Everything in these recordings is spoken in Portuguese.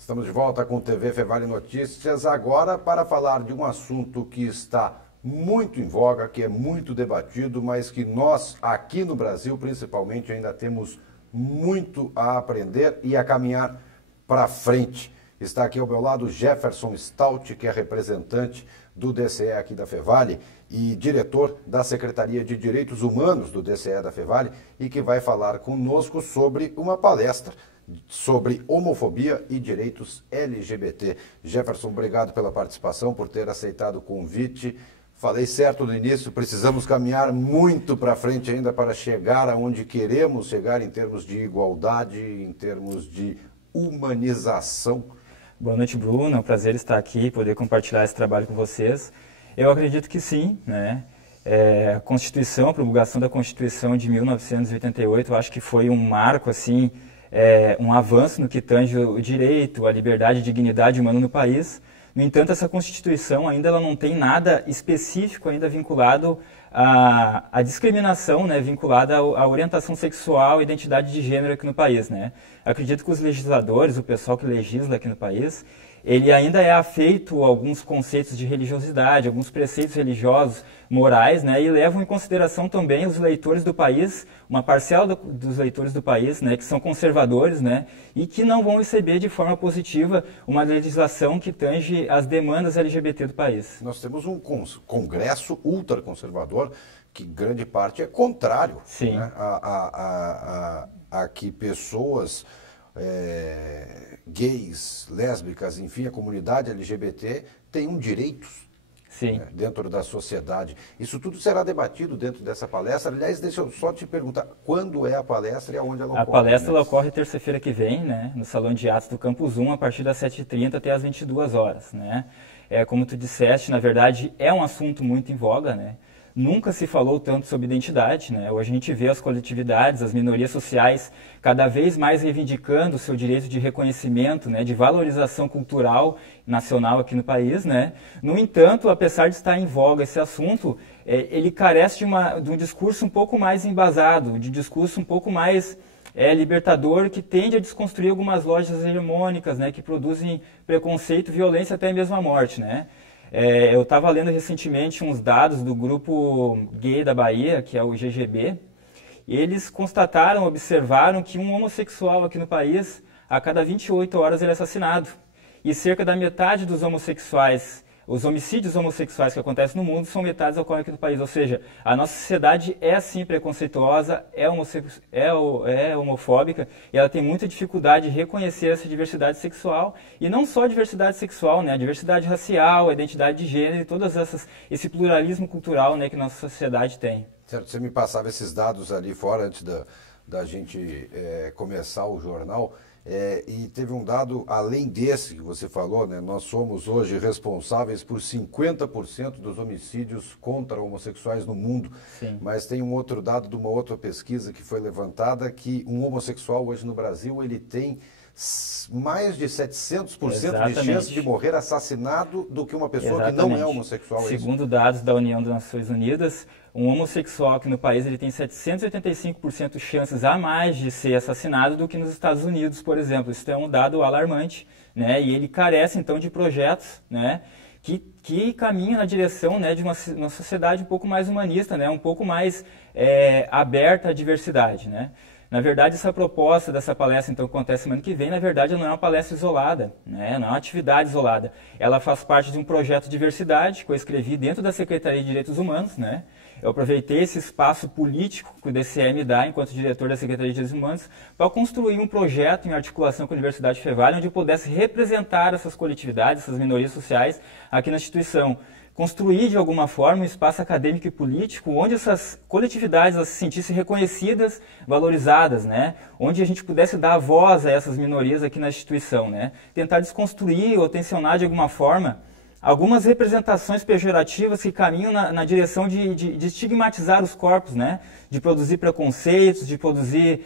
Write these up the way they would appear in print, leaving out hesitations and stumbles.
Estamos de volta com o TV Fevale Notícias, agora para falar de um assunto que está muito em voga, que é muito debatido, mas que nós, aqui no Brasil, principalmente, ainda temos muito a aprender e a caminhar para frente. Está aqui ao meu lado Jefferson Stout, que é representante do DCE aqui da Fevale e diretor da Secretaria de Direitos Humanos do DCE da Fevale e que vai falar conosco sobre uma palestra sobre homofobia e direitos LGBT. Jefferson, obrigado pela participação, por ter aceitado o convite. Falei certo no início, precisamos caminhar muito para frente ainda para chegar aonde queremos chegar em termos de igualdade, em termos de humanização. Boa noite, Bruno. É um prazer estar aqui e poder compartilhar esse trabalho com vocês. Eu acredito que sim, né? A Constituição, a promulgação da Constituição de 1988, eu acho que foi um marco, assim, um avanço no que tange o direito, a liberdade e dignidade humana no país. No entanto, essa Constituição ainda ela não tem nada específico ainda vinculado à discriminação, né, vinculada à orientação sexual e identidade de gênero aqui no país, né? Acredito que os legisladores, o pessoal que legisla aqui no país, ele ainda é afeito a alguns conceitos de religiosidade, alguns preceitos religiosos, morais, né, e levam em consideração também os leitores do país, uma parcela dos leitores do país, né, que são conservadores, né, e que não vão receber de forma positiva uma legislação que tange as demandas LGBT do país. Nós temos um congresso ultraconservador que grande parte é contrário, sim, né, a que pessoas gays, lésbicas, enfim, a comunidade LGBT tenham direitos, sim, né, dentro da sociedade. Isso tudo será debatido dentro dessa palestra. Aliás, deixa eu só te perguntar, quando é a palestra e aonde ela ocorre? A palestra, né? ela ocorre terça-feira que vem, né, no Salão de Atos do Campus 1, a partir das 7h30 até as 22 horas, né? Como tu disseste, na verdade, é um assunto muito em voga, né? Nunca se falou tanto sobre identidade, né? Hoje a gente vê as coletividades, as minorias sociais cada vez mais reivindicando o seu direito de reconhecimento, né? De valorização cultural nacional aqui no país, né? No entanto, apesar de estar em voga esse assunto, ele carece de um discurso um pouco mais embasado, de discurso um pouco mais libertador, que tende a desconstruir algumas lógicas hegemônicas, né? Que produzem preconceito, violência, até mesmo a morte, né? Eu estava lendo recentemente uns dados do grupo gay da Bahia, que é o GGB, e eles observaram que um homossexual aqui no país, a cada 28 horas ele é assassinado. E cerca da metade dos homossexuais, os homicídios homossexuais que acontecem no mundo, são metades ocorrem aqui no país. Ou seja, a nossa sociedade é sim preconceituosa, é homofóbica, e ela tem muita dificuldade de reconhecer essa diversidade sexual, e não só a diversidade sexual, né, a diversidade racial, a identidade de gênero e todas esse pluralismo cultural, né, que nossa sociedade tem. Certo, você me passava esses dados ali fora antes da gente começar o jornal. E teve um dado, além desse que você falou, né? Nós somos hoje responsáveis por 50% dos homicídios contra homossexuais no mundo. Sim. Mas tem um outro dado de uma outra pesquisa que foi levantada, que um homossexual hoje no Brasil, ele tem mais de 700% Exatamente. de chance de morrer assassinado do que uma pessoa Exatamente. que não é homossexual. Segundo dados da União das Nações Unidas, um homossexual aqui no país ele tem 785% chances a mais de ser assassinado do que nos Estados Unidos, por exemplo. Isso é um dado alarmante, né? E ele carece, então, de projetos, né, que caminham na direção, né, de uma sociedade um pouco mais humanista, né, um pouco mais aberta à diversidade, né? Na verdade, essa proposta dessa palestra, então, que acontece semana que vem, na verdade, não é uma palestra isolada, né? Não é uma atividade isolada. Ela faz parte de um projeto de diversidade que eu escrevi dentro da Secretaria de Direitos Humanos, né? Eu aproveitei esse espaço político que o DCE me dá, enquanto diretor da Secretaria de Direitos Humanos, para construir um projeto em articulação com a Universidade Fevale, onde eu pudesse representar essas coletividades, essas minorias sociais aqui na instituição. Construir, de alguma forma, um espaço acadêmico e político onde essas coletividades elas se sentissem reconhecidas, valorizadas, né? Onde a gente pudesse dar voz a essas minorias aqui na instituição, né? Tentar desconstruir ou tensionar, de alguma forma, algumas representações pejorativas que caminham na direção de estigmatizar os corpos, né? De produzir preconceitos, de produzir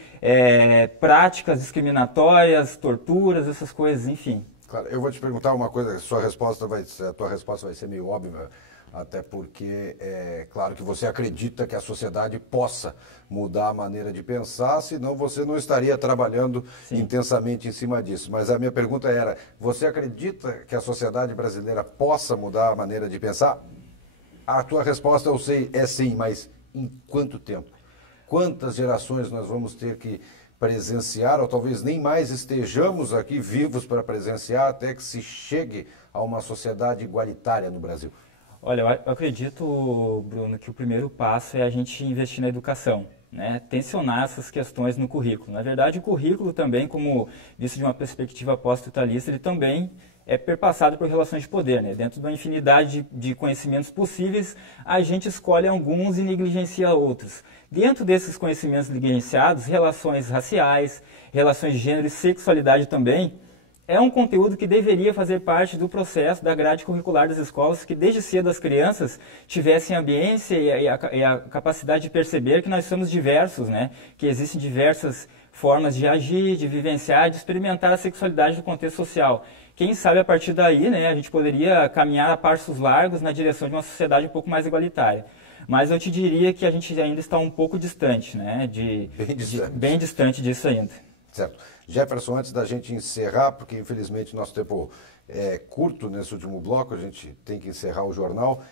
práticas discriminatórias, torturas, essas coisas, enfim. Claro, eu vou te perguntar uma coisa, a tua resposta vai ser meio óbvia, até porque é claro que você acredita que a sociedade possa mudar a maneira de pensar, senão você não estaria trabalhando intensamente em cima disso. Mas a minha pergunta era, você acredita que a sociedade brasileira possa mudar a maneira de pensar? A tua resposta, eu sei, é sim, mas em quanto tempo? Quantas gerações nós vamos ter que presenciar, ou talvez nem mais estejamos aqui vivos para presenciar, até que se chegue a uma sociedade igualitária no Brasil? Olha, eu acredito, Bruno, que o primeiro passo é a gente investir na educação, né? Tensionar essas questões no currículo. Na verdade, o currículo também, como visto de uma perspectiva pós-totalista, ele também é perpassado por relações de poder, né? Dentro de uma infinidade de conhecimentos possíveis, a gente escolhe alguns e negligencia outros. Dentro desses conhecimentos negligenciados, relações raciais, relações de gênero e sexualidade também, é um conteúdo que deveria fazer parte do processo da grade curricular das escolas, que desde cedo as crianças tivessem a ambiência e a capacidade de perceber que nós somos diversos, né? Que existem diversas formas de agir, de vivenciar, de experimentar a sexualidade no contexto social. Quem sabe a partir daí, né, a gente poderia caminhar a passos largos na direção de uma sociedade um pouco mais igualitária. Mas eu te diria que a gente ainda está um pouco distante, né? Bem distante disso ainda. Certo. Jefferson, antes da gente encerrar, porque infelizmente nosso tempo é curto nesse último bloco, a gente tem que encerrar o jornal,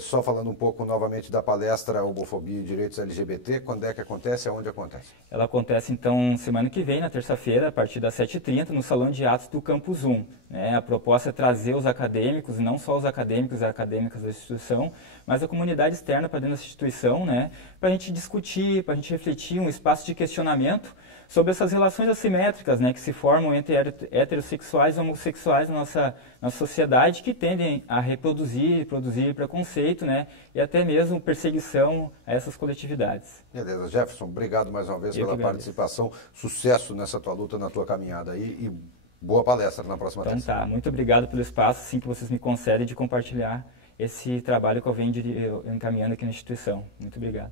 só falando um pouco novamente da palestra Homofobia e Direitos LGBT, quando é que acontece e aonde acontece? Ela acontece então semana que vem, na terça-feira, a partir das 7h30, no Salão de Atos do Campus 1. Né? A proposta é trazer os acadêmicos, não só os acadêmicos e acadêmicas da instituição, mas a comunidade externa para dentro da instituição, né? Para a gente discutir, para a gente refletir, um espaço de questionamento sobre essas relações assimétricas, né, que se formam entre heterossexuais e homossexuais na nossa sociedade, que tendem a reproduzir e produzir preconceito, né, e até mesmo perseguição a essas coletividades. Beleza, Jefferson, obrigado mais uma vez pela participação, sucesso nessa tua luta, na tua caminhada aí e boa palestra na próxima terça. Então tá, muito obrigado pelo espaço, assim, que vocês me concedem de compartilhar esse trabalho que eu venho encaminhando aqui na instituição. Muito obrigado.